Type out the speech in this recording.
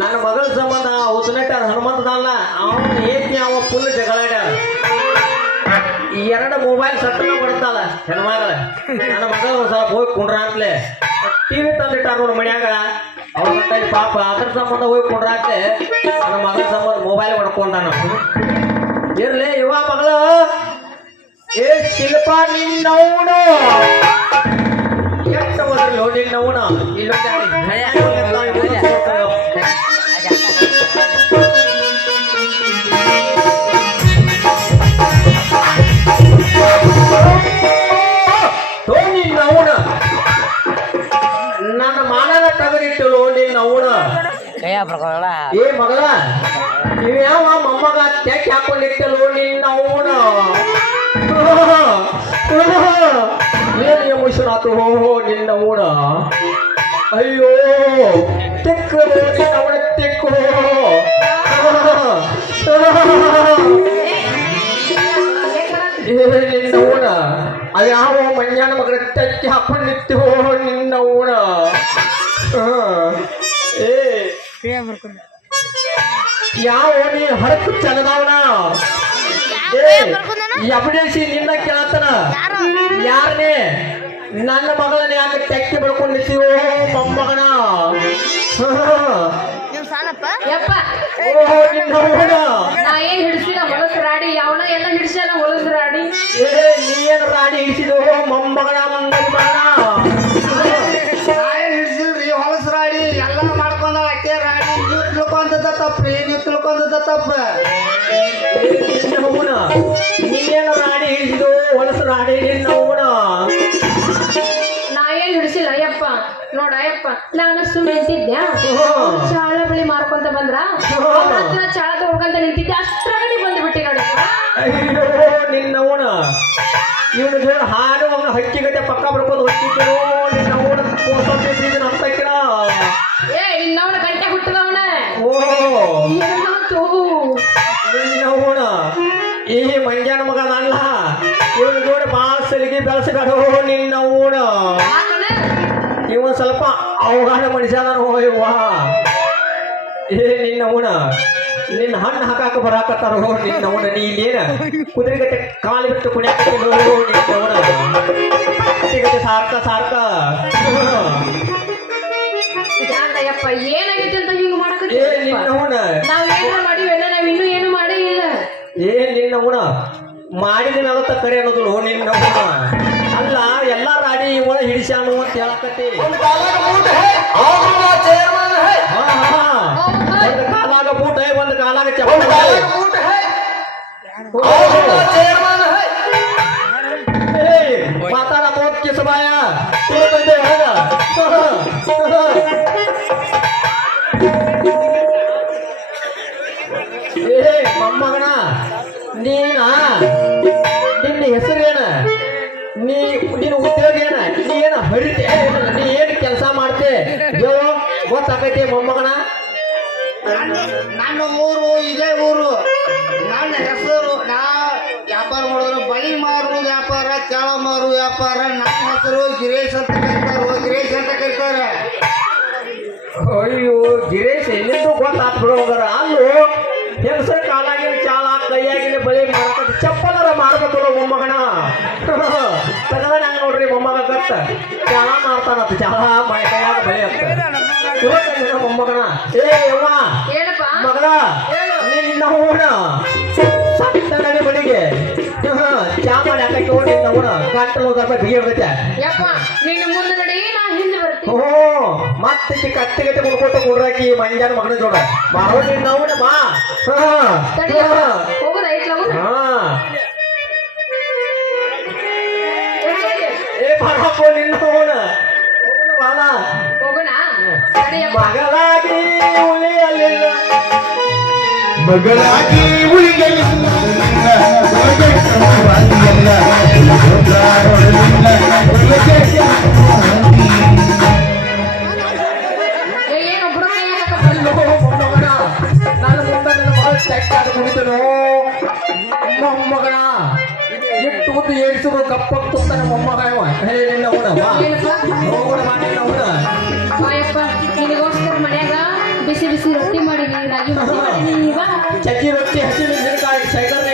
ನನ್ನ ಮಗಳ ಸಂಬಂಧ ಉದ್ನಟ್ಟ ಹನುಮಂತದಲ್ಲ ಅವನು ಏಕೆ ಅವ ಫುಲ್ ಜಗಳಾಡ್ಯಾರ. ಎರಡು ಮೊಬೈಲ್ ಸಟ್ಟನ ಬಡ್ತಾಳ ಹೆಣ್ಮಗಳ. ನನ್ನ ಮಗಳ ಸ್ವಲ್ಪ ಹೋಗಿ ಕುಂಡ್ರ ಅಂತಲೇ ಟಿವಿ ತಂದಿಟ್ಟಾರ ನೋಡು ಮನ್ಯಾಗ. ಅವ್ರ ಕೈ ಪಾಪ ಅದ್ರ ಸಂಬಂಧ ಹೋಗಿ ಕುಂಡ್ರ ಅಂತಲೇ ನನ್ನ ಮಗಳ ಸಂಬಂಧ ಮೊಬೈಲ್ ಹೊಡ್ಕೊಂಡಾನ. ಇರ್ಲಿ ಇವ ಮಗಳು ಏ ಶಿಲ್ಪ ನಿನ್ನವನು ಕೆಟ್ಟ ಹೋದ್ರಲ್ಲ ನಿನ್ನವನು ನಿನ್ನವನ ನನ್ನ ಮಾನನ ತಗದಿಟ್ಟಳು ನಿನ್ನವನ. ಏ ಮಗಳ ನೀವ್ಯಾವ ಮೊಮ್ಮಗ ತೆಕ್ ಹಾಕೊಂಡಿಟ್ಟಲು ನಿನ್ನವನ. ಏನು ಎಮೋಷನ್ ಆತು ನಿನ್ನವನ. ಅಯ್ಯೋ ತೆಕ್ಕು ನಿನ್ನವನ ತೆಕ್ಕು. ನಿನ್ನವನ ಅದು ಯಾವ ಮಂಜಾನ ಮಗಳ ತೆಕ್ಕಿ ಹಾಕೊಂಡಿತ್ತು ನಿನ್ನವನ. ಏ ಯಾವ ನೀ ಹರಕು ಚಲದವನ ಎಬಿಡೆನ್ಸಿ ನಿನ್ನ ಕೇಳತನ. ಯಾರನೇ ನನ್ನ ಮಗಳನ್ನ ಯಾಕೆ ತೆಕ್ಕಿ ಬಡ್ಕೊಂಡು ನಿಂತೀವೋ ಮೊಮ್ಮಗನ. ರಾಡಿ ಯಾವನ ಎಲ್ಲ ಹಿಡಿಸಲ್ಲ ಹೊಲಸ ರಾಡಿ. ನೀ ಏನು ರಾಡಿ ಹಿಡಿಸಿದೋ ಮೊಮ್ಮಗನ ಮಂಗನ ಹಿಡಿಸಿಲ್ರಿ ಹೊಲಸ ರಾಡಿ ಎಲ್ಲ ಮಾಡ್ಕೊಂಡ ಅಕ್ಕೆ ರಾಡಿ. ನೀವು ತಿಳ್ಕೊಂಡದ ತಪ್ಪ್ರಿ, ನೀವು ತಿಳ್ಕೊಂಡದ ತಪ್ಪ. ನೀನೇನು ರಾಡಿ ಹಿಡಿಸಿದೋ ಹೊಲಸ ರಾಡಿ ನಿನ್ನವನ. ನಾ ಏನ್ ಹಿಡಿಸಿಲ್ಲ ಅಯ್ಯಪ್ಪ. ನೋಡ ಅಯ್ಯಪ್ಪ ನಾನು ಸುಮ್ಮನೆ ನಿಂತಿದ್ದೆ. ಚಾಳ ಬಳಿ ಮಾರ್ಕೊಂತ ಬಂದ್ರ ಚಾಳ ತಗೊಳ್ಕಂತ ನಿಂತಿದ್ದೆ. ಅಷ್ಟ್ರಾಗಡಿ ಬಂದ್ಬಿಟ್ಟಿ ನೋಡಪ್ಪ. ಅಯ್ಯೋ ನಿನ್ನವನ ಇವನು ಜೋಡ ಹಾಡು ಅವನ ಹಕ್ಕಿಗಟ್ಟೆ ಪಕ್ಕ ಬಡ್ಕೊಂಡು ಹೊಟ್ಟಿದ್ರು ನಿನ್ನವನ ಕೋಸಂಬಿ ಬೀಜ ನಂತಕ್ಕಿರ. ಏ ನಿನ್ನವನ ಗಂಟೆ ಹುಟ್ಟದವನ. ಓ ಏನಾಯ್ತು ನಿನ್ನವನ ಈ ಮಂಗ್ಯಾನ ಮಗ ನಲ್ಲ ಇವನು ಜೋಡ ಬಾಳ ಸಲಿಗೆ ಬೆಳೆಸಗಾಡು ನಿನ್ನವನ. ಇವ ಸ್ವಲ್ಪ ಅವಗಾನ ಮನುಷ್ಯನ ಹೋಯ್ವ. ಏ ನಿನ್ನವನ ನಿನ್ನ ಹಣ್ಣು ಹಾಕಾಕ ಬರಾಕತ್ತಾರೋ ನಿನ್ನವನ. ನೀ ಇಲ್ಲೇನ ಕುದುರೆಗಟ್ಟೆ ಕಾಲು ಬಿಟ್ಟು ಕುಣಿಯಾಕತ್ತೋ ನಿನ್ನವನ. ಕುದುರೆಗಟ್ಟೆ ಸಾರ್ಕ ಸಾರ್ಕ. ಯಾಕಯ್ಯಪ್ಪ ಏನಾಗೈತೆ ಅಂತ ಹಿಂಗ ಮಾಡಕತ್ತಿ? ಏ ನಿನ್ನವನ ನಾವ್ ಏನಾರ ಮಾಡಿವೇನ? ನಾವ್ ಇನ್ನೂ ಏನು ಮಾಡೇ ಇಲ್ಲ. ಏ ನಿನ್ನವನ ಮಾಡಿದಿನತ್ತ ಕರೆ ಅನ್ನೋದು ನಿನ್ನವನ. ಅಲ್ಲ ಎಲ್ಲಾ ರಾಡಿ ಇವಳ ಹಿಡಿಸ್ಯಾನು ಅಂತ ಹೇಳಕತ್ತಿ. ಒಂದು ಕಾಲಾಗ ಬೂಟ್ ಹೈ, ಒಂದು ಕಾಲಾಗ ಮಾತಾಡ ಮೋತ್ ಕಿಸಬಾಯ ಏ ಮೊಮ್ಮಗನ ನೀನ ನಿನ್ನ ಹೆಸರೇನ? ನಿನ್ನ ಉದ್ಯೋಗ ಏನ? ನೀ ಏನ ಹರಿತೆ? ನೀ ಏನು ಕೆಲಸ ಮಾಡ್ತೆ ಗೊತ್ತಾಕೈತಿ ಮೊಮ್ಮಗನ? ನನ್ನ ಊರು ಇದೇ ಊರು. ನನ್ನ ಹೆಸರು ನಾ ವ್ಯಾಪಾರ ಮಾಡಿದ್ರು ಬಳಿ ಮಾರು ವ್ಯಾಪಾರ, ಚಾಳ ಮಾರು ವ್ಯಾಪಾರ. ನನ್ನ ಹೆಸರು ಗಿರೀಶ್ ಅಂತ ಕರೀತಾರ. ಗಿರೀಶ್ ಅಂತ ಕರೀತಾರ. ಅಯ್ಯೋ ಗಿರೀಶ್ ಎಲ್ಲಿಂದು ಗೊತ್ತಾತ್ ಬಿಡೋಗಾರ. ಅಲ್ಲೂ ಹೆಂಗಸರ ಕಾಲಾಗಿನ ಚಾಳ ಕೈಯಾಗಿನ ಬಳಿ ಮಾರಕತ್ತ ಚಪ್ಪಲರ ಮಾರ್ಬೇಕಲ್ಲ ಮೊಮ್ಮಗನ. ತಗದ ನಂಗೆ ನೋಡ್ರಿ ಮೊಮ್ಮಗ ಕತ್ತ ಚಾಳ ಮಾಡ್ತಾನತ್ತ. ಚಾಳ ಕೈಯಾಗ ಬಳಿ ಅಂತ ಮೊಮ್ಮಗನ. ಏ ಯವ್ವ ಮಗಳ ನಿನ್ನ ಹೋಣ ಸತ್ತನೆ ಬಳಿಗೆ ಚಾ ಮಾಡಿ ಹಾಕಕ್ಕೆ ಹೋಗಿ ನಿನ್ನ ಹೋಣ ಗಂಟಲು ಬಿಗಿ ಬಿಡುತ್ತೆ. ಓ ಮತ್ತೆ ಕತ್ತಿಗತ್ತೆ ಕುಡ್ಕೊತ ಕುಡ್ರಾಕಿ ಮಂಜಾನ ಮಗನ ಜೋಡ ಬಾರೋ ನಿನ್ನ ಅವನ ಬಾ. ಏ ಬಾರಪ್ಪ ನಿನ್ನ ಹೋಣ ಬಾಲ. ಮಗಳಾಗಿ ಉಳಿಯಲಿಲ್ಲ, ಮಗಳಾಗಿ ಉಳಿಯಲಿಲ್ಲ, ನಾನು ಮುಂದೆ ನನ್ನ ಮಗಳ ತೆಕ್ಕಾದ ಕುಡಿತನು ಮೊಮ್ಮಗನ ಎಷ್ಟು ಹೊತ್ತು ಏರಿಸಿದ್ರು ಕಪ್ಪಕ್ಕೆ ತುತ್ತಾನೆ ಮೊಮ್ಮಗ. ನಿನ್ನ ಹೋಣ ಬಾ ಹೋಗೋಣ ಬಾ ನಿನ್ನ ಹೋಣ. ನಿನಗೋಸ್ಕರ ಮನ್ಯಾಗ ಬಿಸಿ ಬಿಸಿ ರೊಟ್ಟಿ ಮಾಡಿನಿ ರಾಗಿ ಮುದ್ದೆ ಮಾಡಿನಿ ಬಾ ಚಕ್ಕಿ ರೊಟ್ಟಿ ಹಸಿ ಮೆಣಸಿನಕಾಯಿ ಸೈಕಲ್